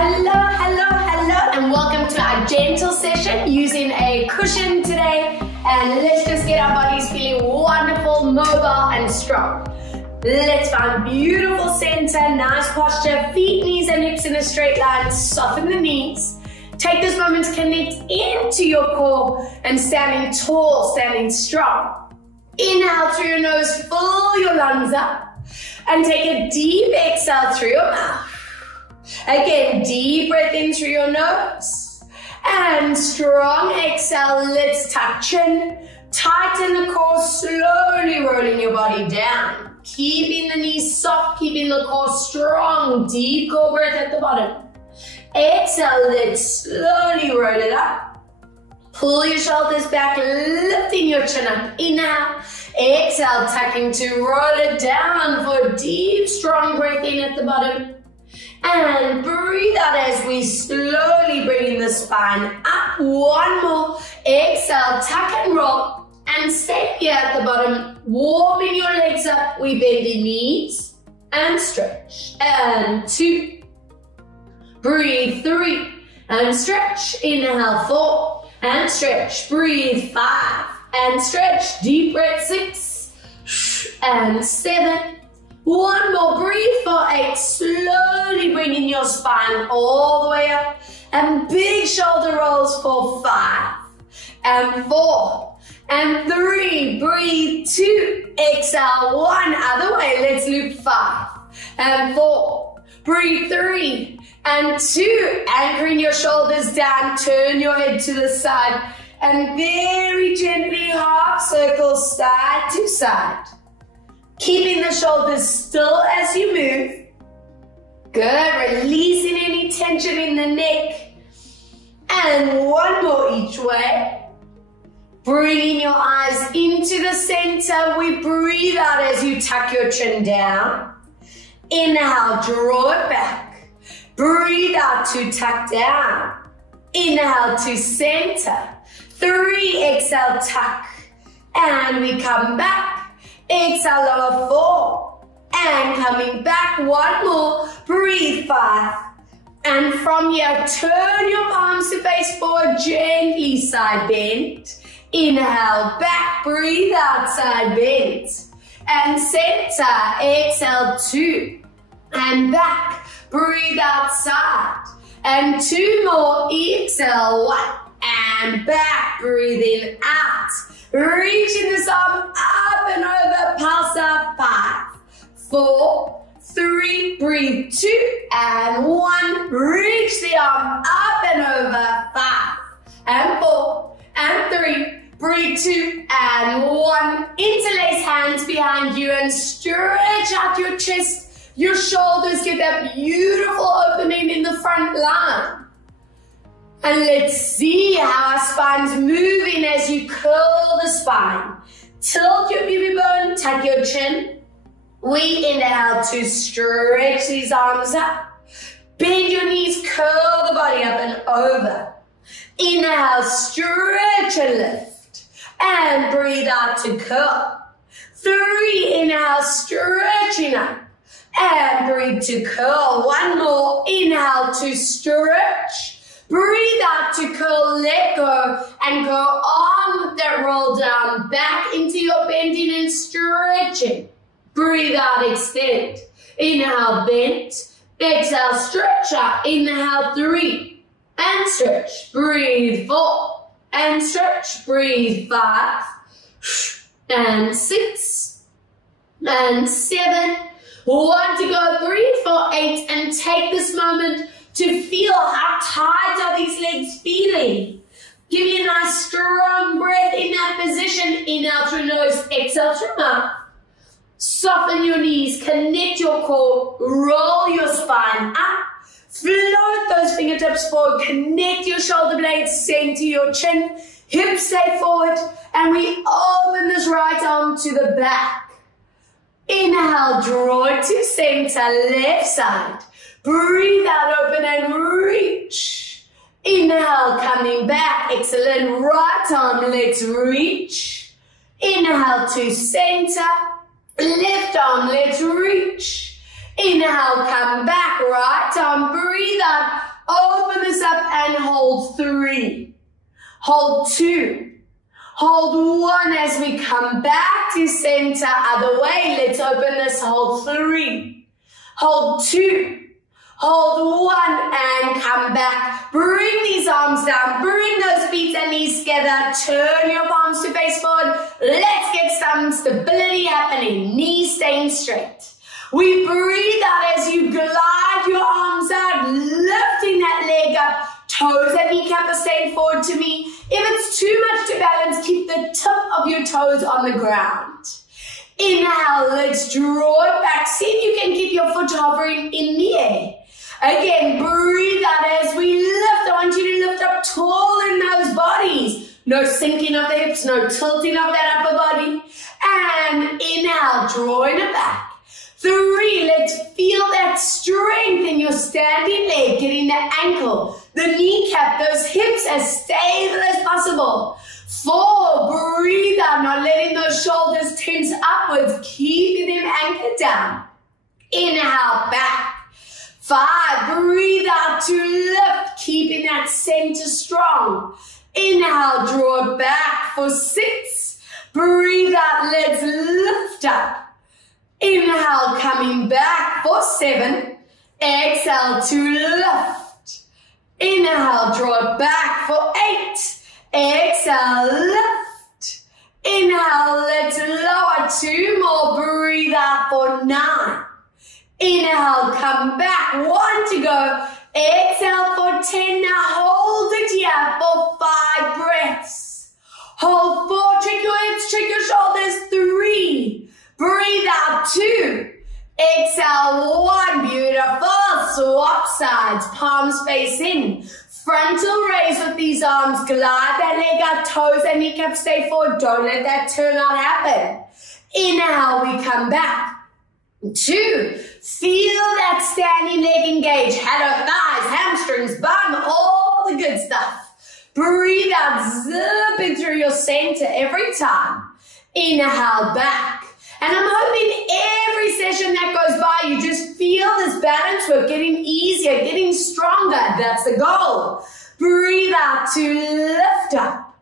Hello, hello, hello, and welcome to our gentle session using a cushion today. And let's just get our bodies feeling wonderful, mobile, and strong. Let's find beautiful center, nice posture, feet, knees, and hips in a straight line. Soften the knees. Take this moment to connect into your core and standing tall, standing strong. Inhale through your nose, fill your lungs up, and take a deep exhale through your mouth. Again, deep breath in through your nose, and strong exhale. Let's tuck chin, tighten the core, slowly rolling your body down. Keeping the knees soft, keeping the core strong. Deep core breath at the bottom. Exhale, let's slowly roll it up. Pull your shoulders back, lifting your chin up. Inhale, exhale, tucking to roll it down for a deep, strong breath in at the bottom. And breathe out as we slowly bring the spine up. One more. Exhale, tuck and roll. And stay here at the bottom, warming your legs up. We bend the knees and stretch. And 2. Breathe 3 and stretch. Inhale 4 and stretch. Breathe 5 and stretch. Deep breath 6 and 7. One more. Breathe for 8. Slowly bringing your spine all the way up. And big shoulder rolls for 5 and 4 and 3. Breathe 2. Exhale 1. Other way. Let's loop 5 and 4. Breathe 3 and 2. Anchoring your shoulders down. Turn your head to the side. And very gently half circle side to side. Keeping the shoulders still as you move. Good. Releasing any tension in the neck. And one more each way. Bringing your eyes into the center. We breathe out as you tuck your chin down. Inhale, draw it back. Breathe out to tuck down. Inhale to center. 3, exhale, tuck. And we come back. Exhale, lower 4. And coming back, 1 more. Breathe 5. And from here, turn your palms to face forward, gently side bend. Inhale, back, breathe out, side bend. And center, exhale 2. And back, breathe out, side. And 2 more, exhale 1. And back, breathing out. Reaching this arm up and over, pulse up, 5, 4, 3, breathe 2 and 1. Reach the arm up and over, 5 and 4 and 3. Breathe 2 and 1. Interlace hands behind you and stretch out your chest. Your shoulders get that beautiful opening in the front line. And let's see how our spine's moving as you curl the spine. Tilt your BB bone, tuck your chin. We inhale to stretch these arms up. Bend your knees, curl the body up and over. Inhale, stretch and lift. And breathe out to curl. 3, inhale, stretching up. And breathe to curl. 1 more, inhale to stretch. Breathe out to curl, let go, and go on with that roll down, back into your bending and stretching. Breathe out, extend. Inhale, bend. Exhale, stretch out. Inhale, 3, and stretch. Breathe 4, and stretch. Breathe 5, and 6, and 7. 1 to go. Breathe for 8, and take this moment to feel how tight are these legs feeling. Give me a nice strong breath in that position. Inhale through nose, exhale through mouth. Soften your knees, connect your core, roll your spine up. Float those fingertips forward, connect your shoulder blades, center your chin, hips stay forward, and we open this right arm to the back. Inhale, draw it to center, left side. Breathe out, open and reach. Inhale, coming back. Excellent. Right arm, let's reach. Inhale to center. Left arm, let's reach. Inhale, come back. Right arm, breathe out. Open this up and hold 3. Hold 2. Hold 1 as we come back to center. Other way. Let's open this. Hold 3. Hold 2. Hold 1 and come back. Bring these arms down. Bring those feet and knees together. Turn your palms to face forward. Let's get some stability happening. Knees staying straight. We breathe out as you glide your arms out, lifting that leg up. Toes and kneecap are staying forward to me. If it's too much to balance, keep the tip of your toes on the ground. Inhale, let's draw it back. See if you can keep your foot hovering in the air. Again, breathe out as we lift. I want you to lift up tall in those bodies. No sinking of the hips, no tilting of that upper body. And inhale, drawing it back. 3, let's feel that strength in your standing leg, getting the ankle, the kneecap, those hips as stable as possible. 4, breathe out, not letting those shoulders tense upwards, keeping them anchored down. Inhale, back. 5, breathe out to lift, keeping that center strong. Inhale, draw it back for 6. Breathe out, let's lift up. Inhale, coming back for 7. Exhale to lift. Inhale, draw it back for 8. Exhale, lift. Inhale, let's lower. 2 more. Breathe out for 9. Inhale, come back. 1 to go. Exhale for 10. Now hold it here for 5 breaths. Hold 4. Check your hips, check your shoulders. 3. Breathe out. 2. Exhale. 1. Beautiful. Swap sides. Palms face in. Frontal raise with these arms. Glide that leg out. Toes and kneecaps stay forward. Don't let that turnout happen. Inhale. We come back. 2. Feel that standing leg engage. Hello, thighs, hamstrings, bum, all the good stuff. Breathe out, zipping through your center every time. Inhale, back. And I'm hoping every session that goes by, you just feel this balance work getting easier, getting stronger. That's the goal. Breathe out to lift up.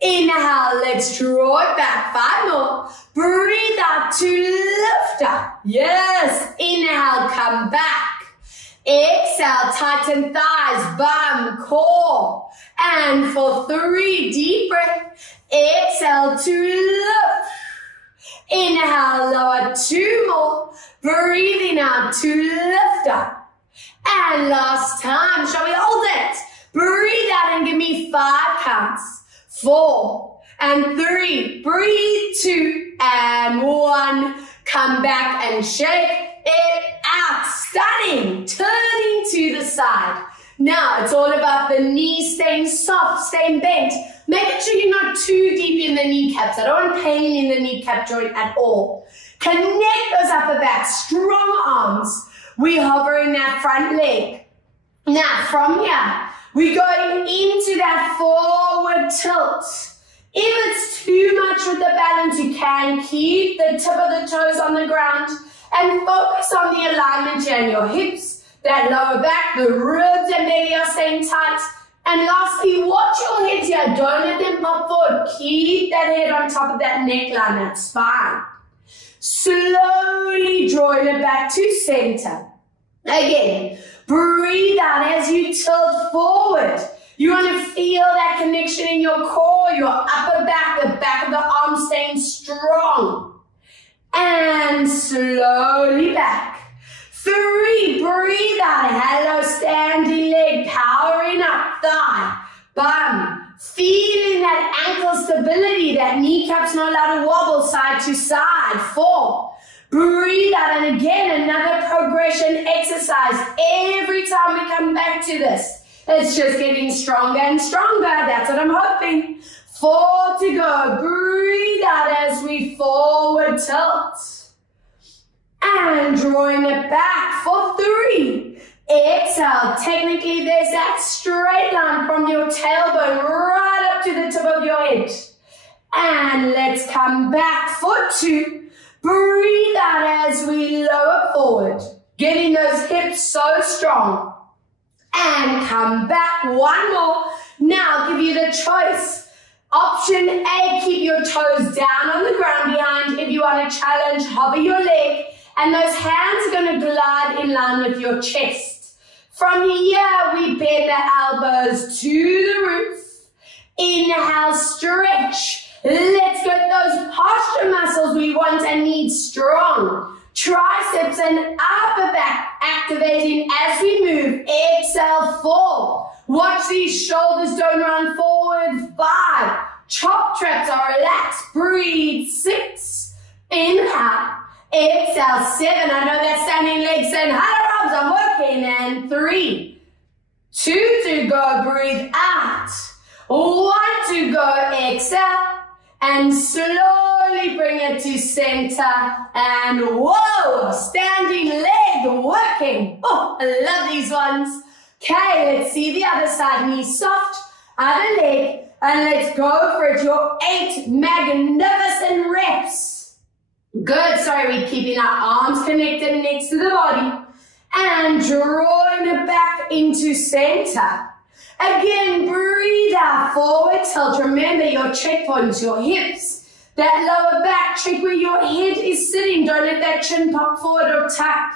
Inhale, let's draw it back. 5 more. Breathe out to lift up. Yes. Inhale, come back. Exhale, tighten thighs, bum, core. And for 3, deep breath. Exhale to lift. Inhale, lower. 2 more. Breathing out to lift up. And last time, shall we hold it? Breathe out and give me 5 counts. 4 and 3. Breathe. 2 and 1. Come back and shake it out. Stunning. Turning to the side. Now it's all about the knees staying soft, staying bent. Making sure you're not too deep in the kneecaps. I don't want pain in the kneecap joint at all. Connect those upper backs. Strong arms. We're hovering that front leg. Now from here, we're going into that forward tilt. If it's too much with the balance, you can keep the tip of the toes on the ground and focus on the alignment here in your hips, that lower back, the ribs and belly are staying tight. And lastly, watch your head here. Don't let them pop forward. Keep that head on top of that neckline, that spine. Slowly drawing it back to center. Again, breathe out as you tilt forward. You want to feel that connection in your core, your upper back, the back of the arm staying strong. And slowly back. 3, breathe out. Hello, standing leg, powering up, thigh, bum. Feeling that ankle stability, that kneecap's not allowed to wobble side to side. 4. Breathe out, and again, another progression exercise. Every time we come back to this, it's just getting stronger and stronger. That's what I'm hoping. 4 to go. Breathe out as we forward tilt. And drawing it back for 3. Exhale. Technically, there's that straight line from your tailbone right up to the tip of your head. And let's come back for 2. Breathe out as we lower forward, getting those hips so strong. And come back. One more. Now I'll give you the choice. Option A, keep your toes down on the ground behind. If you want to challenge, hover your leg. And those hands are going to glide in line with your chest. From here, we bend the elbows to the roof. Inhale, stretch. Let's get those posture muscles we want and need strong. Triceps and upper back activating as we move. Exhale, 4. Watch these shoulders don't run forward. 5. Chop traps are relaxed. Breathe. 6. Inhale. Exhale, 7. I know that standing leg saying, hello, Robs, I'm working. And 3, 2 to go. Breathe out. 1 to go. Exhale. And slowly bring it to center. And whoa, standing leg working. Oh, I love these ones. Okay, let's see the other side. Knee soft, other leg. And let's go for it. Your 8 magnificent reps. Good. Sorry, we're keeping our arms connected next to the body. And drawing it back into center. Again, breathe out, forward tilt. Remember your checkpoints, your hips. That lower back, check where your head is sitting. Don't let that chin pop forward or tuck.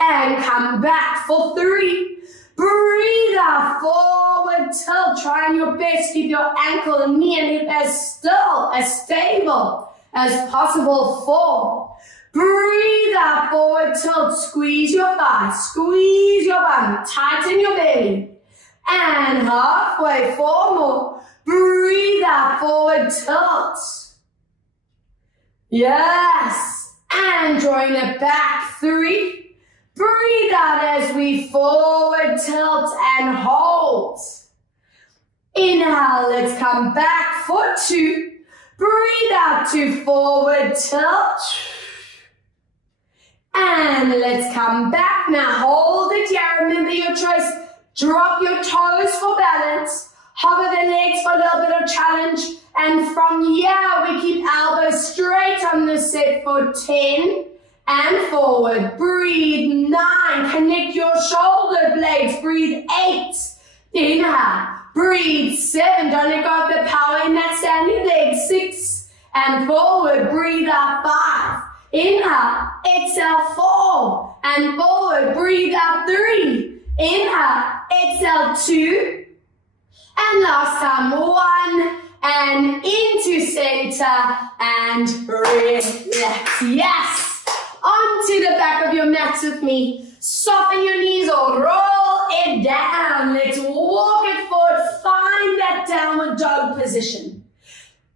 And come back for 3. Breathe out, forward tilt. Trying your best, keep your ankle, knee and hip as still, as stable as possible. 4. Breathe out, forward tilt. Squeeze your thighs, squeeze your bum, tighten your belly. And halfway, 4 more. Breathe out, forward tilt. Yes. And drawing it back, 3. Breathe out as we forward tilt and hold. Inhale, let's come back for 2. Breathe out to forward tilt. And let's come back. Now hold it here. Remember your choice. Drop your toes for balance. Hover the legs for a little bit of challenge. And from here, we keep elbows straight on the set for 10. And forward. Breathe. 9. Connect your shoulder blades. Breathe. 8. Inhale. Breathe. 7. Don't let go of the power in that standing leg. 6. And forward. Breathe out. 5. Inhale. Exhale. 4. And forward. Breathe out. 3. Inhale, exhale, 2, and last time, 1, and into center, and relax. Yes, onto the back of your mats with me. Soften your knees or roll it down. Let's walk it forward. Find that downward dog position.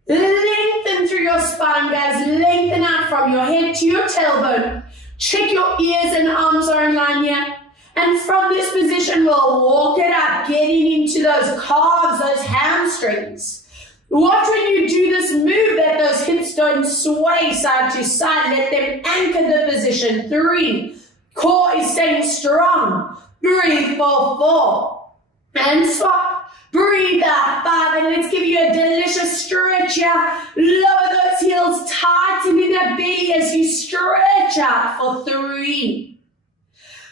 Lengthen through your spine, guys. Lengthen out from your head to your tailbone. Check your ears and arms are in line here. And from this position, we'll walk it up, getting into those calves, those hamstrings. Watch when you do this move that those hips don't sway side to side. Let them anchor the position. 3. Core is staying strong. Breathe for 4. And swap. Breathe out. 5. And let's give you a delicious stretch here. Lower those heels, tighten in that belly as you stretch out for 3.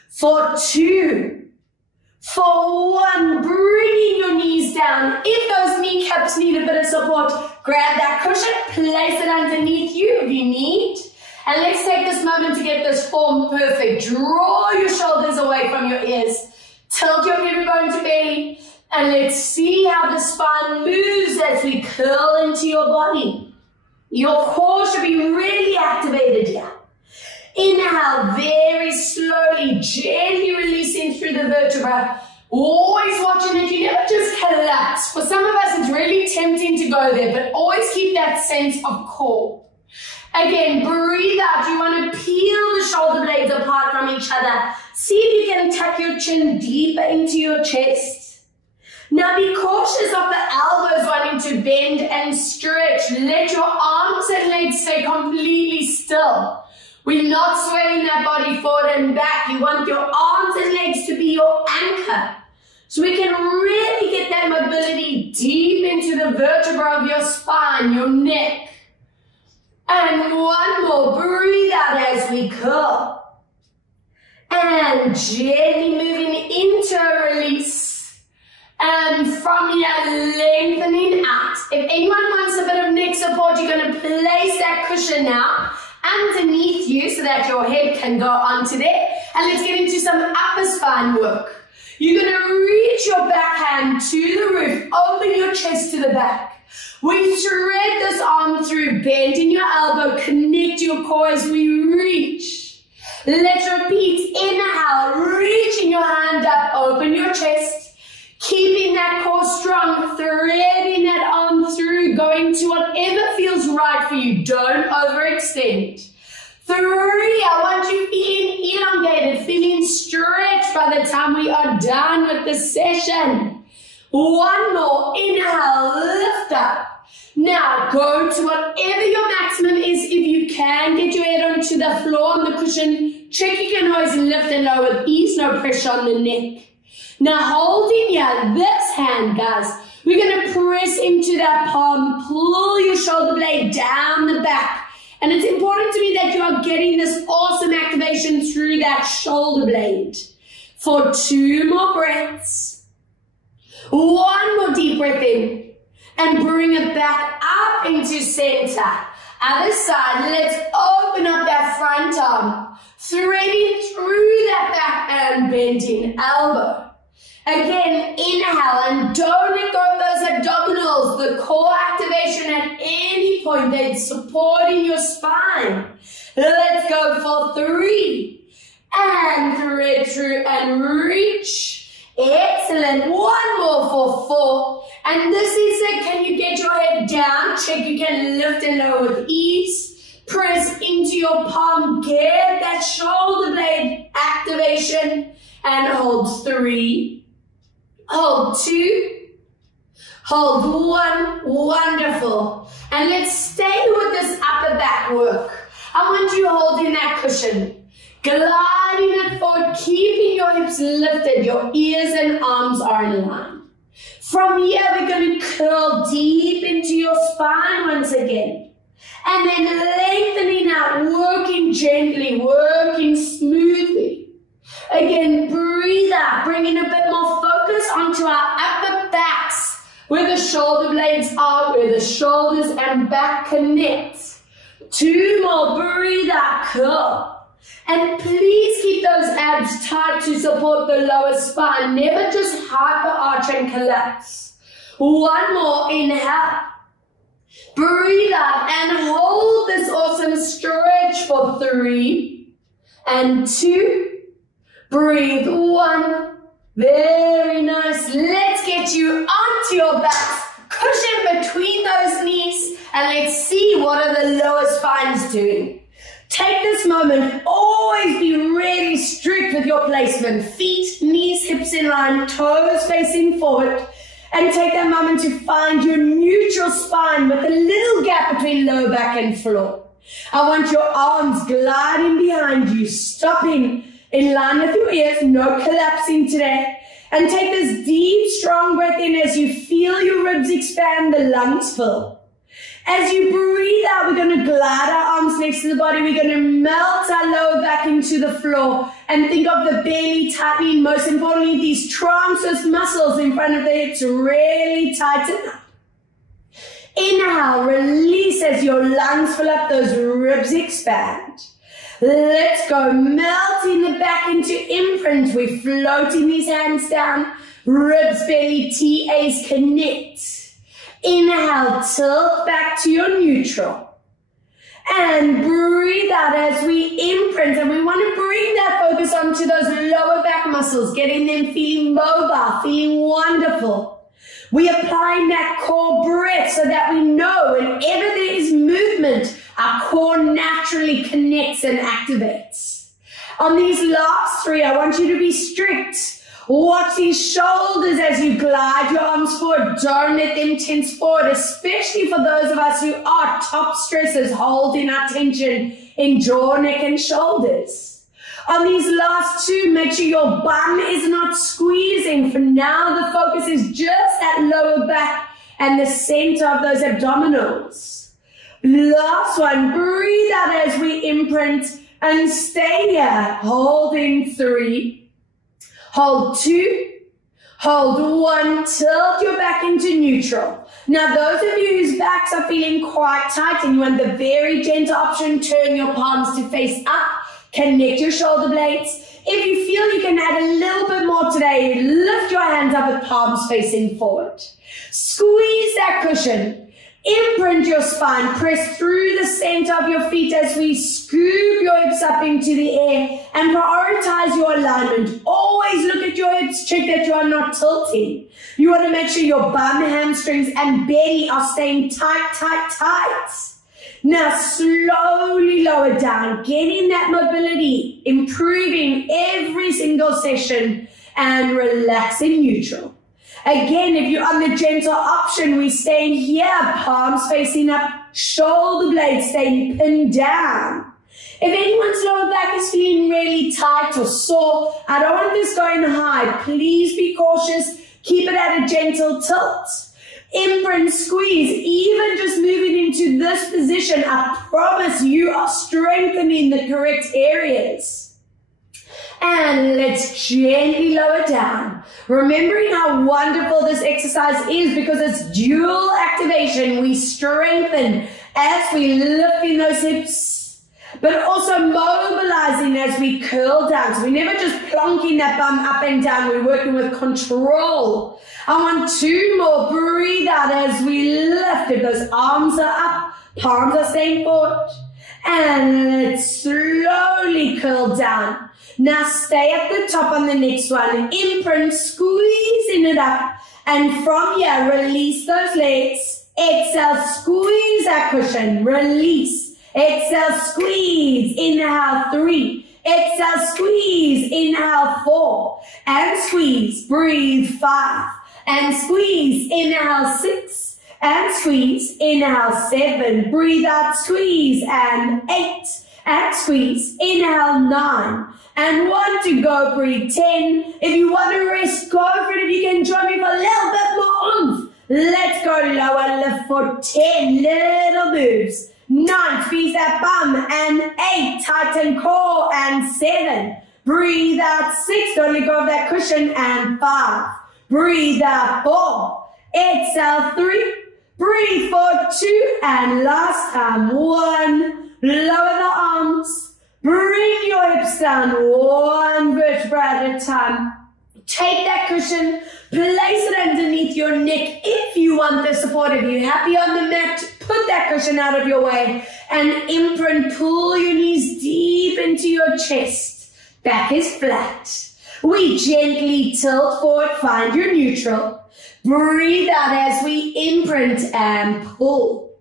For 2, for 1, bringing your knees down. If those kneecaps need a bit of support, grab that cushion, place it underneath you if you need. And let's take this moment to get this form perfect. Draw your shoulders away from your ears. Tilt your hip bone to belly. And let's see how the spine moves as we curl into your body. Your core should be really activated here. Inhale very slowly, gently releasing through the vertebra. Always watching it, you never just collapse. For some of us, it's really tempting to go there, but always keep that sense of core. Again, breathe out. You want to peel the shoulder blades apart from each other. See if you can tuck your chin deeper into your chest. Now be cautious of the elbows wanting to bend and stretch. Let your arms and legs stay completely still. We're not swaying that body forward and back. You want your arms and legs to be your anchor. So we can really get that mobility deep into the vertebra of your spine, your neck. And 1 more. Breathe out as we curl. And gently moving into a release. And from here, lengthening out. If anyone wants a bit of neck support, you're going to place that cushion now underneath you so that your head can go onto there. And let's get into some upper spine work. You're going to reach your backhand to the roof, open your chest to the back. We thread this arm through, bending your elbow, connect your core as we reach. Let's repeat. Inhale, reaching your hand up, open your chest, keeping that core strong, threading that arm through, going to whatever feels right for you. Don't overextend. 3, I want you feeling elongated, feeling stretched by the time we are done with this session. 1 more, inhale, lift up. Now go to whatever your maximum is. If you can get your head onto the floor on the cushion, check you can always lift and lower with ease, no pressure on the neck. Now holding here, this hand, guys, we're going to press into that palm, pull your shoulder blade down the back. And it's important to me that you are getting this awesome activation through that shoulder blade. For 2 more breaths. 1 more deep breath in. And bring it back up into center. Other side, let's open up that front arm. Threading through that back and bending elbow. Again, inhale and don't let go of those abdominals. The core activation at any point that's supporting your spine. Let's go for 3. And thread through and reach. Excellent. 1 more for 4. And this is it. Can you get your head down? Check you can lift and lower with ease. Press into your palm. Get that shoulder blade activation. And hold 3. Hold 2. Hold 1. Wonderful. And let's stay with this upper back work. I want you holding that cushion. Gliding it forward, keeping your hips lifted, your ears and arms are in line. From here, we're going to curl deep into your spine once again. And then lengthening out, working gently, working smoothly. Again, breathe out, bringing a bit more focus onto our upper backs, where the shoulder blades are, where the shoulders and back connect. 2 more, breathe out, curl. And please keep those abs tight to support the lower spine. Never just hyper-arch and collapse. 1 more, inhale. Breathe out and hold this awesome stretch for 3 and 2. Breathe 1. Very nice. Let's get you onto your back. Cushion between those knees and let's see what are the lower spines doing. Take this moment, always be really strict with your placement. Feet, knees, hips in line, toes facing forward. And take that moment to find your neutral spine with a little gap between lower back and floor. I want your arms gliding behind you, stopping in line with your ears, no collapsing today. And take this deep, strong breath in as you feel your ribs expand, the lungs fill. As you breathe out, we're going to glide our arms next to the body. We're going to melt our lower back into the floor and think of the belly tightening. Most importantly, these transverse muscles in front of the hips really tighten up. Inhale, release as your lungs fill up, those ribs expand. Let's go, melting the back into imprint. We're floating these hands down, ribs, belly, TAs connect. Inhale, tilt back to your neutral. And breathe out as we imprint. And we want to bring that focus onto those lower back muscles, getting them feeling mobile, feeling wonderful. We're applying that core breath so that we know whenever there is movement, our core naturally connects and activates. On these last 3, I want you to be strict. Watch these shoulders as you glide your arms forward. Don't let them tense forward, especially for those of us who are top stressors, holding our tension in jaw, neck, and shoulders. On these last 2, make sure your bum is not squeezing. For now, the focus is just at lower back and the center of those abdominals. Last one, breathe out as we imprint. and stay here. Hold in 3, hold 2, hold 1, tilt your back into neutral. Now those of you whose backs are feeling quite tight and you want the very gentle option, turn your palms to face up, connect your shoulder blades. If you feel you can add a little bit more today, lift your hands up with palms facing forward. Squeeze that cushion. Imprint your spine. Press through the center of your feet as we scoop your hips up into the air and prioritize your alignment. Always look at your hips. Check that you are not tilting. You want to make sure your bum, hamstrings, and belly are staying tight, tight, tight. Now slowly lower down, getting that mobility, improving every single session, and relax in neutral. Again, if you're on the gentle option, we stay here, palms facing up, shoulder blades staying pinned down. If anyone's lower back is feeling really tight or sore, I don't want this going high. Please be cautious. Keep it at a gentle tilt. Imprint, squeeze, even just moving into this position, I promise you are strengthening the correct areas. And let's gently lower down. Remembering how wonderful this exercise is because it's dual activation. We strengthen as we lift in those hips, but also mobilizing as we curl down. So we're never just plonking that bum up and down. We're working with control. I want 2 more. Breathe out as we lift. If those arms are up, palms are staying forward. And let's slowly curl down. Now stay at the top on the next one. Imprint, squeezing it up. And from here, release those legs. Exhale, squeeze that cushion. Release. Exhale, squeeze. Inhale, 3. Exhale, squeeze. Inhale, 4. And squeeze. Breathe, 5. And squeeze, inhale 6, and squeeze, inhale 7, breathe out, squeeze, and 8, and squeeze, inhale 9, and 1 to go, breathe 10. If you want to rest, go for it. If you can join me for a little bit more oomph, let's go lower, lift for 10 little moves. 9, squeeze that bum, and 8, tighten core, and 7, breathe out 6, don't let go of that cushion, and 5. Breathe out 4, exhale 3, breathe for 2, and last time 1, lower the arms, bring your hips down 1 vertebra at a time. Take that cushion, place it underneath your neck if you want the support. If you're happy on the mat, put that cushion out of your way and imprint, pull your knees deep into your chest. Back is flat. We gently tilt forward, find your neutral. Breathe out as we imprint and pull.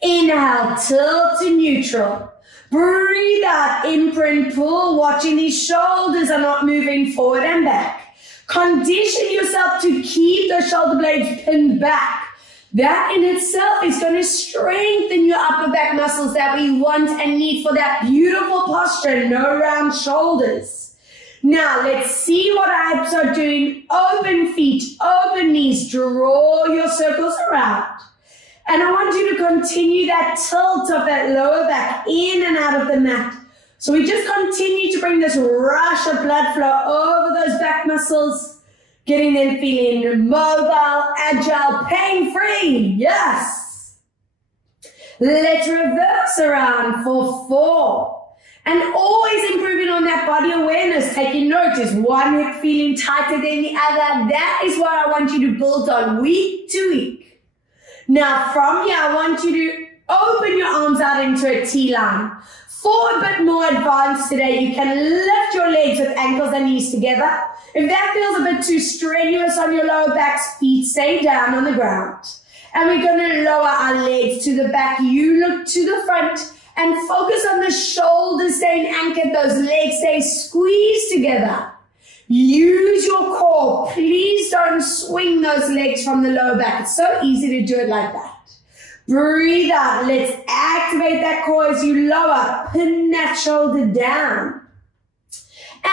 Inhale, tilt to neutral. Breathe out, imprint, pull, watching these shoulders are not moving forward and back. Condition yourself to keep the shoulder blades pinned back. That in itself is going to strengthen your upper back muscles that we want and need for that beautiful posture, no round shoulders. Now, let's see what our hips are doing. Open feet, open knees, draw your circles around. And I want you to continue that tilt of that lower back in and out of the mat. So we just continue to bring this rush of blood flow over those back muscles, getting them feeling mobile, agile, pain-free. Yes. Let's reverse around for 4. And always improving on that body awareness, taking note, is one hip feeling tighter than the other? That is what I want you to build on week to week. Now from here, I want you to open your arms out into a T-line. For a bit more advanced today, you can lift your legs with ankles and knees together. If that feels a bit too strenuous on your lower backs, feet stay down on the ground. And we're going to lower our legs to the back. You look to the front. And focus on the shoulders staying anchored, those legs stay squeezed together. Use your core. Please don't swing those legs from the lower back. It's so easy to do it like that. Breathe out. Let's activate that core as you lower. Pin that shoulder down.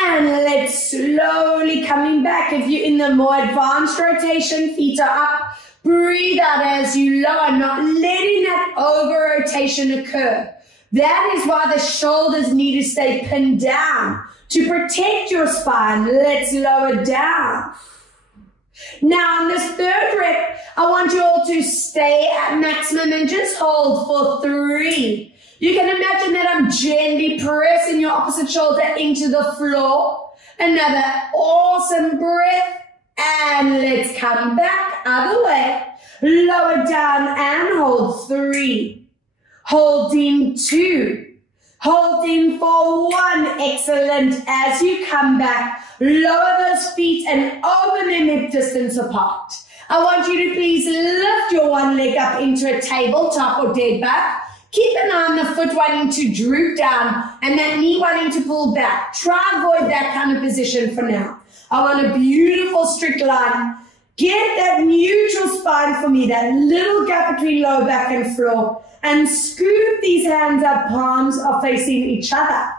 And let's slowly coming back. If you're in the more advanced rotation, feet are up. Breathe out as you lower, not letting that over rotation occur. That is why the shoulders need to stay pinned down to protect your spine. Let's lower down. Now on this third rep, I want you all to stay at maximum and just hold for 3. You can imagine that I'm gently pressing your opposite shoulder into the floor. Another awesome breath. And let's come back, other way. Lower down and hold 3. Holding 2. Holding for 1. Excellent. As you come back, lower those feet and open them hip distance apart. I want you to please lift your one leg up into a tabletop or dead bug. Keep an eye on the foot wanting to droop down and that knee wanting to pull back. Try avoid that kind of position for now. I want a beautiful strict line. Get that neutral spine for me, that little gap between lower back and floor. And scoop these hands up, palms are facing each other.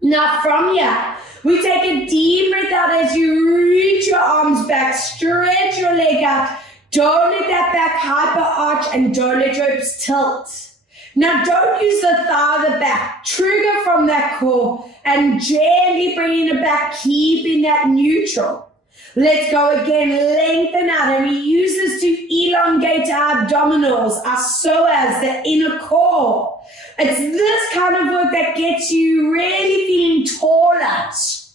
Now from here, we take a deep breath out as you reach your arms back, stretch your leg out. Don't let that back hyper arch and don't let your hips tilt. Now don't use the thigh or the back. Trigger from that core and gently bringing it back, keeping that neutral. Let's go again, lengthen out, and we use this to elongate our abdominals, our psoas, the inner core. It's this kind of work that gets you really feeling taller,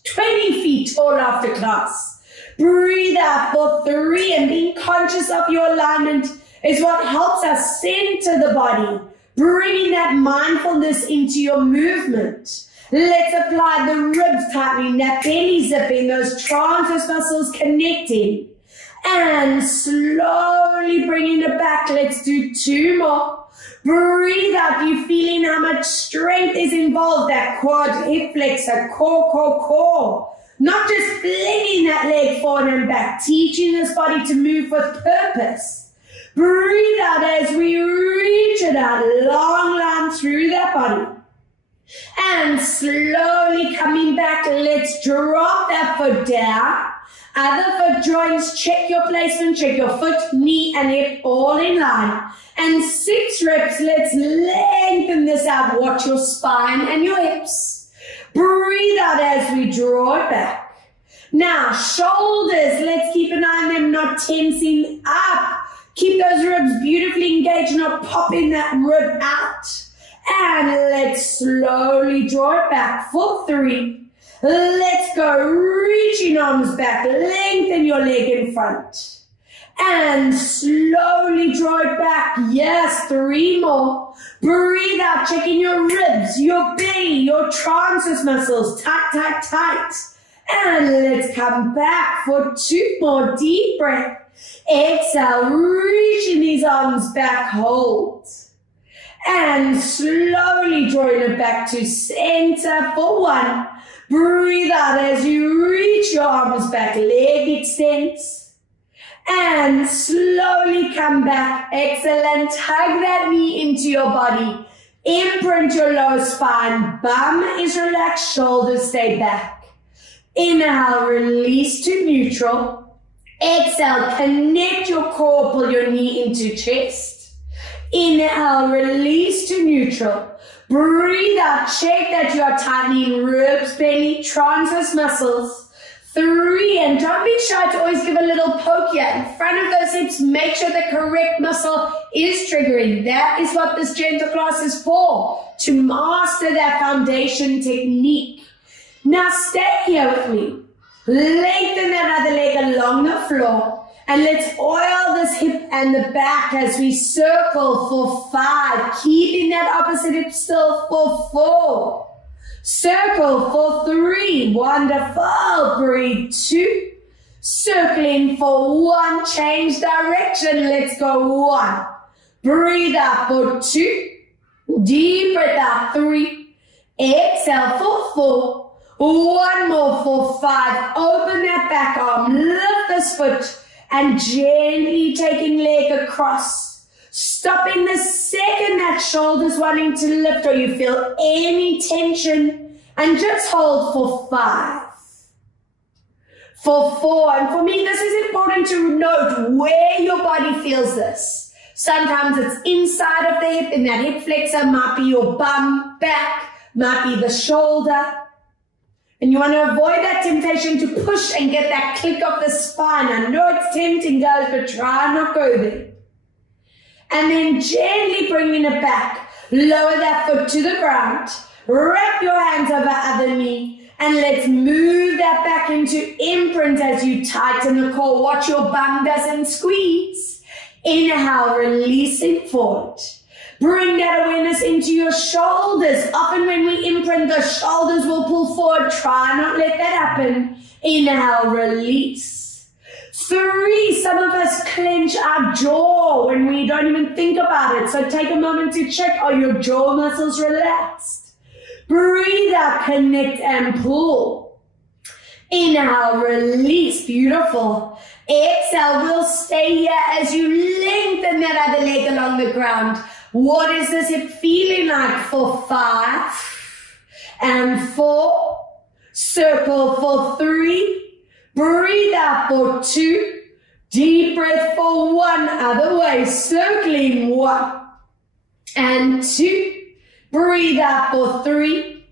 20 feet tall after class. Breathe out for 3, and being conscious of your alignment is what helps us center the body, bringing that mindfulness into your movement. Let's apply the ribs tightening, that belly zipping, those transverse muscles connecting. And slowly bringing it back. Let's do 2 more. Breathe out. You're feeling how much strength is involved. That quad, hip flexor, core. Not just flinging that leg forward and back. Teaching this body to move with purpose. Breathe out as we reach it out. Long line through that body. And slowly coming back, let's drop that foot down. Other foot joints, check your placement, check your foot, knee and hip all in line. And 6 reps, let's lengthen this out. Watch your spine and your hips. Breathe out as we draw it back. Now, shoulders, let's keep an eye on them not tensing up. Keep those ribs beautifully engaged, not popping that rib out. And let's slowly draw it back for 3. Let's go, reaching arms back, lengthen your leg in front. And slowly draw it back. Yes, 3 more. Breathe out, checking your ribs, your belly, your transverse muscles, tight. And let's come back for 2 more. Deep breath. Exhale, reaching these arms back, hold. And slowly drawing it back to center for 1. Breathe out as you reach your arms back, leg extends. And slowly come back. Excellent. Hug that knee into your body. Imprint your lower spine. Bum is relaxed, shoulders stay back. Inhale, release to neutral. Exhale, connect your core, pull your knee into chest. Inhale, release to neutral. Breathe out, check that you are tightening ribs, belly, transverse muscles. 3, and don't be shy to always give a little poke here. In front of those hips, make sure the correct muscle is triggering. That is what this gentle class is for, to master that foundation technique. Now stay here with me. Lengthen that other leg along the floor. And let's oil this hip and the back as we circle for 5. Keeping that opposite hip still for 4. Circle for 3. Wonderful. Breathe 2. Circling for 1. Change direction. Let's go 1. Breathe out for 2. Deep breath out. 3. Exhale for 4. 1 more for 5. Open that back arm. Lift this foot. And gently taking leg across. Stopping the second that shoulder's wanting to lift or you feel any tension. And just hold for 5. For 4. And for me, this is important to note where your body feels this. Sometimes it's inside of the hip, and that hip flexor might be your bum, back, might be the shoulder. And you want to avoid that temptation to push and get that click of the spine. I know it's tempting, guys, but try not go there. And then gently bringing it back. Lower that foot to the ground. Wrap your hands over other knee. And let's move that back into imprint as you tighten the core. Watch your bum doesn't squeeze. Inhale, releasing forward. Bring that awareness into your shoulders. Often when we imprint, the shoulders will pull forward. Try not let that happen. Inhale, release. 3, some of us clench our jaw when we don't even think about it. So take a moment to check, are your jaw muscles relaxed? Breathe out, connect and pull. Inhale, release. Beautiful. Exhale, we'll stay here as you lengthen that other leg along the ground. What is this hip feeling like for 5 and 4? Circle for 3. Breathe out for 2. Deep breath for 1. Other way. Circling 1 and 2. Breathe out for 3.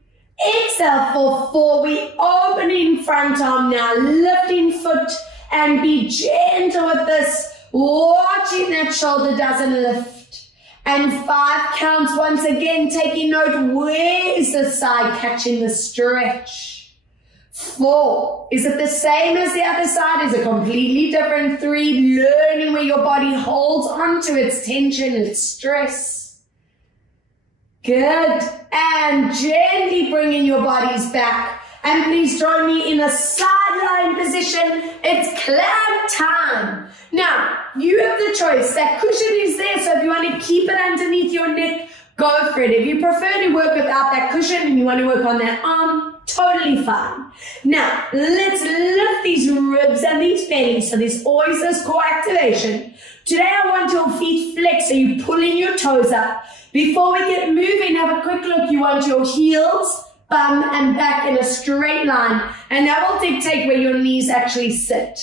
Exhale for 4. We open in front arm now. Lifting foot and be gentle with this. Watching that shoulder doesn't lift. And 5 counts once again, taking note, where is the side catching the stretch? 4, is it the same as the other side? Is it completely different? 3, learning where your body holds onto its tension, its stress. Good. And gently bringing your bodies back. And please join me in a sideline position. It's clamp time. Now, you have the choice. That cushion is there, so if you want to keep it underneath your neck, go for it. If you prefer to work without that cushion and you want to work on that arm, totally fine. Now, let's lift these ribs and these bellies. So there's always this core activation. Today, I want your feet flexed, so you're pulling your toes up. Before we get moving, have a quick look. You want your heels, bum, and back in a straight line, and that will dictate where your knees actually sit.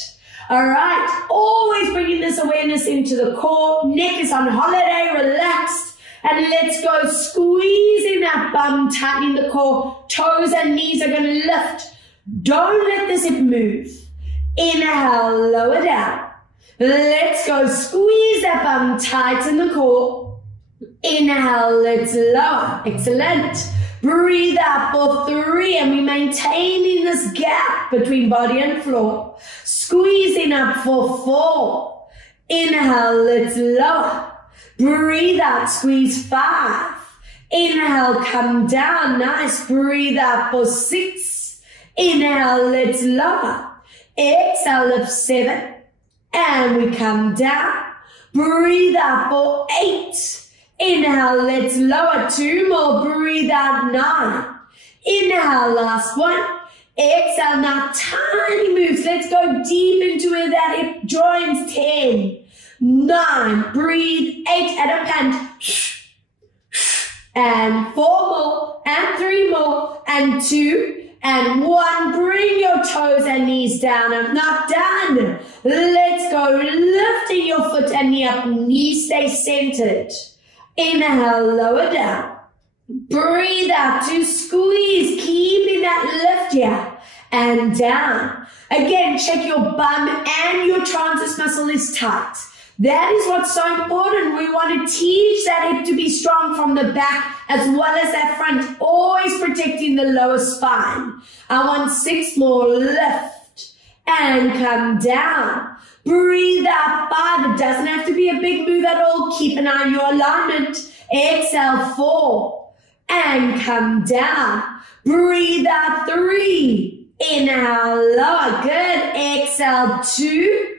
All right, always bringing this awareness into the core. Neck is on holiday, relaxed. And let's go squeezing that bum, tightening the core. Toes and knees are going to lift. Don't let this hip move. Inhale, lower down. Let's go squeeze that bum, tighten the core. Inhale, let's lower. Excellent. Breathe out for 3, and we maintaining this gap between body and floor. Squeezing up for 4. Inhale, let's lower. Breathe out, squeeze 5. Inhale, come down, nice. Breathe out for 6. Inhale, let's lower. Exhale, lift 7. And we come down. Breathe out for 8. Inhale, let's lower. 2 more. Breathe out, 9. Inhale, last one. Exhale, now tiny moves. Let's go deep into where that hip joins. 10, 9, breathe. 8 at a pant. And 4 more, and 3 more, and 2, and 1. Bring your toes and knees down. I'm not done. Let's go. Lifting your foot and knee up. Knee stay centered. Inhale, lower down. Breathe out to squeeze, keeping that lift here. And down. Again, check your bum and your transverse muscle is tight. That is what's so important. We want to teach that hip to be strong from the back as well as that front, always protecting the lower spine. I want 6 more. Lift and come down. Breathe out 5. It doesn't have to be a big move at all. Keep an eye on your alignment. Exhale 4 and come down. Breathe out 3. Inhale, lower. Good. Exhale 2.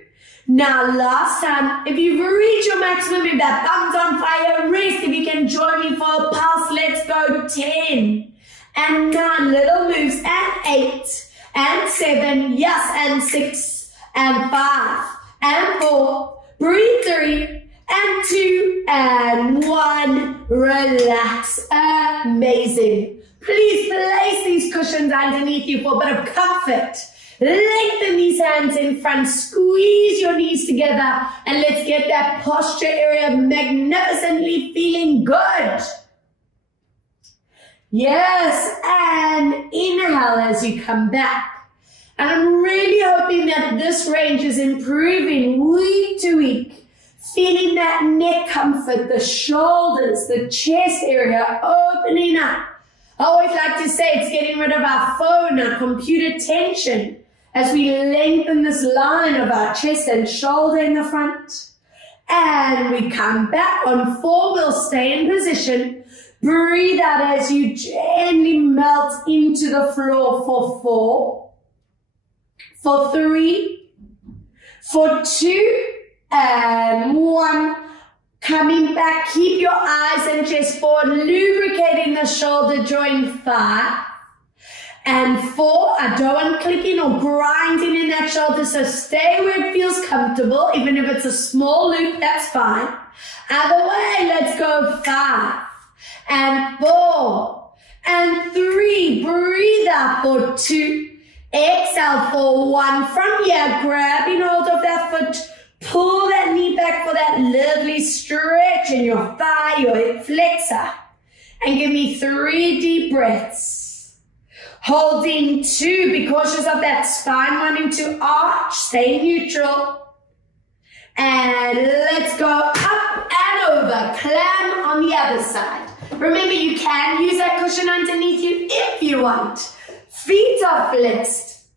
Now last time, if you've reached your maximum, if that bum's on fire, rest. If you can join me for a pulse, let's go. 10 and 9 little moves, and 8 and 7, yes, and 6 and 5 and 4. Breathe 3 and 2 and 1. Relax. Amazing. Please place these cushions underneath you for a bit of comfort. Lengthen these hands in front, squeeze your knees together, and let's get that posture area magnificently feeling good. Yes, and inhale as you come back. And I'm really hoping that this range is improving week to week. Feeling that neck comfort, the shoulders, the chest area opening up. I always like to say it's getting rid of our phone, our computer tension as we lengthen this line of our chest and shoulder in the front. And we come back on 4. We'll stay in position. Breathe out as you gently melt into the floor for 4. For 3, for 2, and 1. Coming back, keep your eyes and chest forward, lubricating the shoulder joint. 5 and 4. I don't want clicking or grinding in that shoulder, so stay where it feels comfortable. Even if it's a small loop, that's fine. Other way, let's go. 5 and 4 and 3. Breathe out for 2. Exhale for 1. From here, grabbing hold of that foot, pull that knee back for that lovely stretch in your thigh, your hip flexor. And give me 3 deep breaths. Holding 2, be cautious of that spine wanting to arch, stay neutral. And let's go up and over, climb on the other side. Remember, you can use that cushion underneath you if you want. Feet are flexed.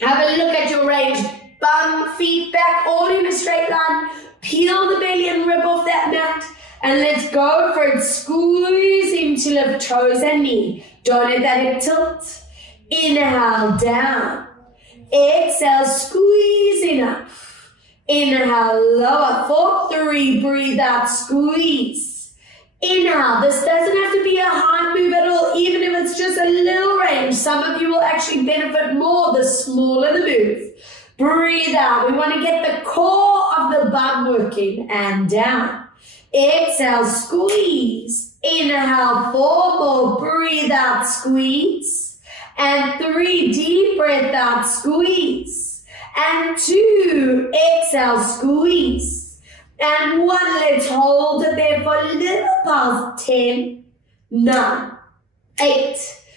Have a look at your range. Bum, feet back, all in a straight line. Peel the belly and rip off that mat. And let's go for it. Squeezing to lift toes and knee. Don't let that hip tilt. Inhale, down. Exhale, squeezing up. Inhale, lower. For 3, breathe out, squeeze. Inhale, this doesn't have to be a hard move at all, even if it's just a little range. Some of you will actually benefit more the smaller the move. Breathe out. We want to get the core of the bum working and down. Exhale, squeeze. Inhale, 4 more. Breathe out, squeeze. And 3, deep breath out, squeeze. And 2, exhale, squeeze. And 1, let's hold it there for a little pause. 10, 9, 8,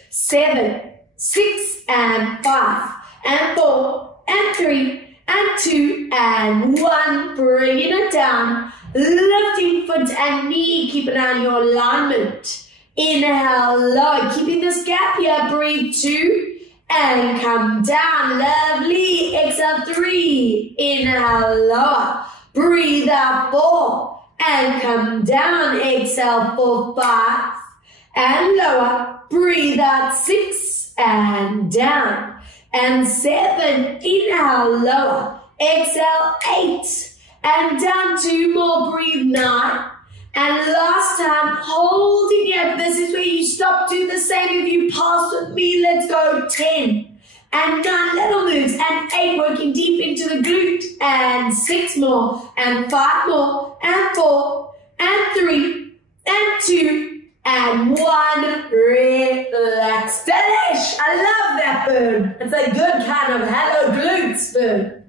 7, 6, and 5, and 4, and 3, and 2, and 1. Bringing it down. Lifting foot and knee. Keep an eye on your alignment. Inhale, lower. Keeping this gap here. Breathe 2, and come down. Lovely. Exhale, 3. Inhale, lower. Breathe out, 4, and come down. Exhale for 5, and lower. Breathe out, 6, and down. And 7, inhale, lower. Exhale, 8, and down. 2 more, breathe 9. And last time, holding here. This is where you stop. Do the same if you pass with me. Let's go. 10. And 9 little moves, and 8 working deep into the glute, and 6 more, and 5 more, and 4, and 3, and 2, and 1. Relax. Delish! I love that burn. It's a good kind of hello glutes burn.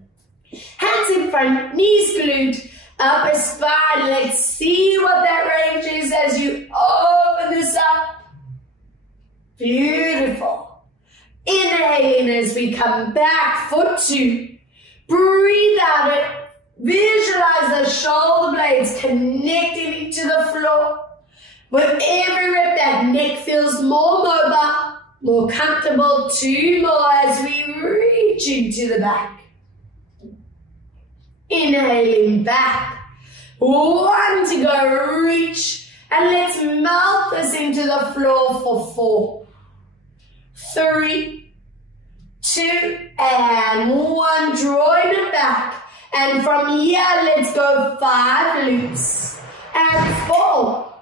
Hands in front, knees glued, upper spine. Let's see what that range is as you open this up. Beautiful. Inhaling as we come back for 2. Breathe out it. Visualize the shoulder blades connecting to the floor. With every rep, that neck feels more mobile, more comfortable. 2 more as we reach into the back. Inhaling back. 1 to go, reach. And let's melt this into the floor for 4. 3, 2, and 1. Drawing it back. And from here, let's go 5 loops. And 4.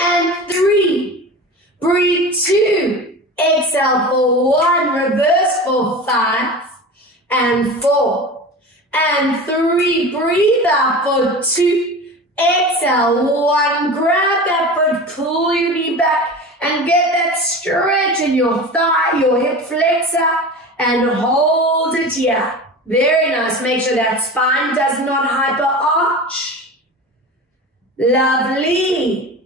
And 3. Breathe 2. Exhale for 1. Reverse for 5. And 4. And 3. Breathe out for 2. Exhale 1. Grab that foot. Pull your knee back. And get that stretch in your thigh, your hip flexor. and hold it here. Very nice. Make sure that spine does not hyper arch. Lovely.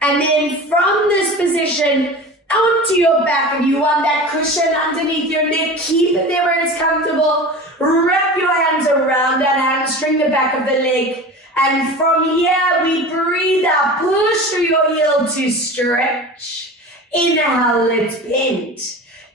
And then from this position, onto your back. If you want that cushion underneath your neck, keep it there where it's comfortable. Wrap your hands around that hamstring, the back of the leg. And from here, we breathe out. Push through your heel to stretch. Inhale, let's bend.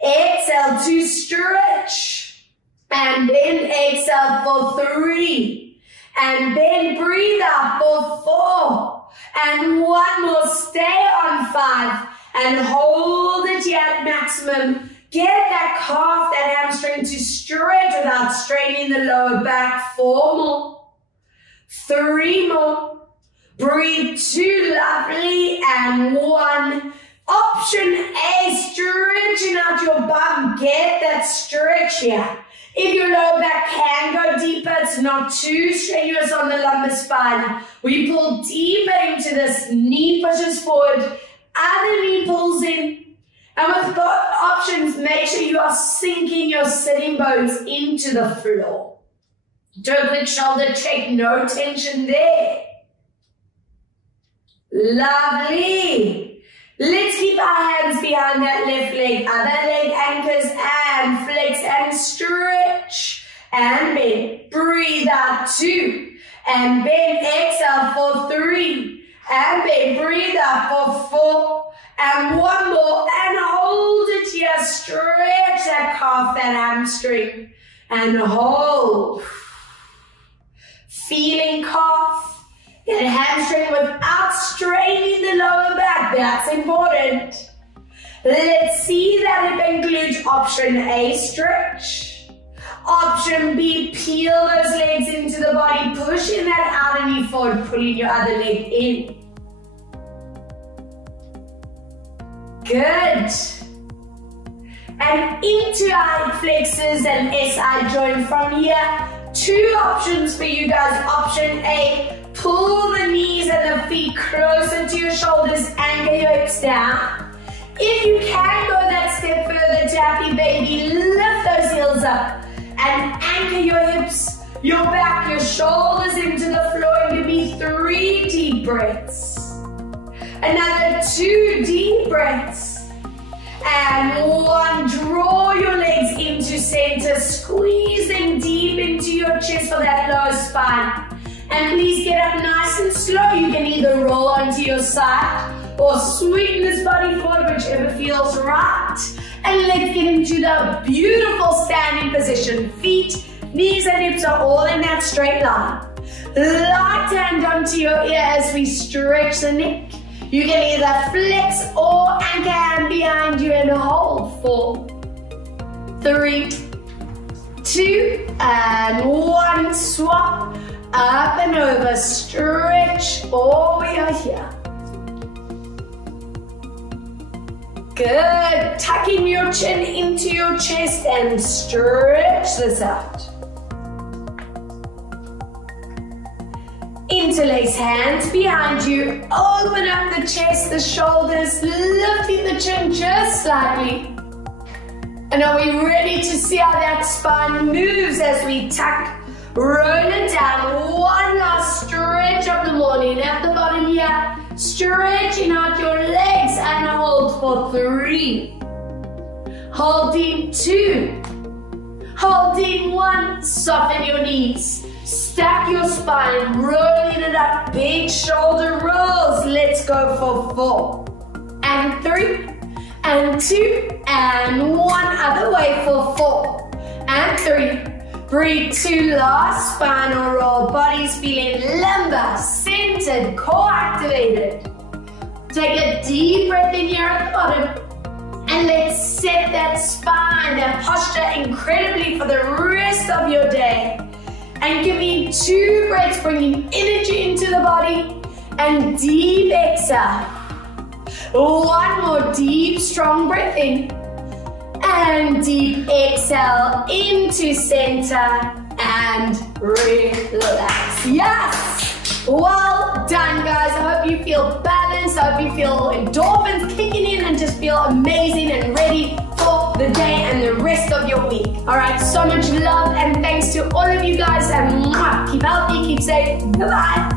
Exhale to stretch. And then exhale for 3. And then breathe out for 4. And one more. Stay on 5. And hold it here at maximum. Get that calf, that hamstring to stretch without straining the lower back. 4 more. 3 more. Breathe 2, lovely. And 1. Option A, stretching out your bum. Get that stretch here. If your lower back can go deeper, it's not too strenuous on the lumbar spine. We pull deeper into this. Knee pushes forward. Other knee pulls in. And with both options, make sure you are sinking your sitting bones into the floor. Do a quick shoulder check, no tension there. Lovely. Let's keep our hands behind that left leg. Other leg anchors and flex and stretch. And bend. Breathe out 2. And bend. Exhale for 3. And bend. Breathe out for 4. And 1 more. And hold it here. Stretch that calf, that hamstring. And hold. Feeling calf. That hamstring without straining the lower back. That's important. Let's see that hip and glute. Option A, stretch. Option B, peel those legs into the body. Pushing that outer knee forward. Pulling your other leg in. Good. And into our hip flexors and SI joint from here. 2 options for you guys. Option A, pull the knees and the feet closer to your shoulders, anchor your hips down. If you can go that step further to happy baby, lift those heels up and anchor your hips, your back, your shoulders into the floor, and give me 3 deep breaths. Another 2 deep breaths. And 1, draw your legs into center, squeeze them deep into your chest for that lower spine. And please get up nice and slow. You can either roll onto your side or swing this body forward, whichever feels right. And let's get into the beautiful standing position. Feet, knees and hips are all in that straight line. Light hand onto your ear as we stretch the neck. You can either flex or anchor hand behind you and hold. 4, 3, 2, and 1. Swap. Up and over, stretch all the way here. Good. Tucking your chin into your chest and stretch this out. Interlace hands behind you. Open up the chest, the shoulders, lifting the chin just slightly. And are we ready to see how that spine moves as we tuck? Roll it down. 1 last stretch of the morning. At the bottom here, stretching out your legs and hold for 3. Holding 2. Holding 1. Soften your knees. Stack your spine. Rolling it up. Big shoulder rolls. Let's go for 4. And 3. And 2. And 1. Other way for 4. And 3. Breathe 2, last spinal roll. Body's feeling lumbar, centered, core activated. Take a deep breath in here at the bottom. And let's set that spine, that posture incredibly for the rest of your day. And give me 2 breaths, bringing energy into the body. And deep exhale. 1 more deep, strong breath in. And deep exhale into center and relax. Yes! Well done, guys. I hope you feel balanced. I hope you feel endorphins kicking in and just feel amazing and ready for for the day and the rest of your week. All right, so much love and thanks to all of you guys, and keep healthy, keep safe. Goodbye.